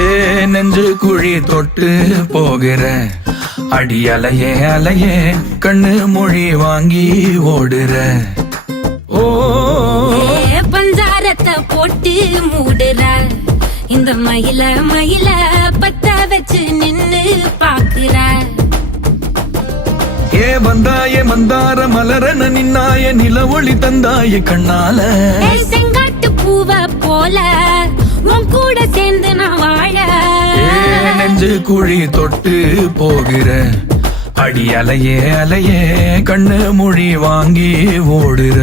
ஏ நெஞ்சு குழி தொட்டு போகிற அடி அலையே அலையே கண்ணு மொழி வாங்கி ஓடுற. ஓ பஞ்சாரத்தை போட்டு மூடுற இந்த மயில மயில பத்த வச்சு நின்னு பாக்குற. ஏ வந்தாய மந்தார மலரன நின்னாய நில ஒளி தந்தாய கண்ணால. செங்காட்டு பூவ போல உன் கூட சேர்ந்து நான் வாழ. நெஞ்சு குழி தொட்டு போகிற அடி அலையே அலையே கண்ணு மொழி வாங்கி ஓடுற.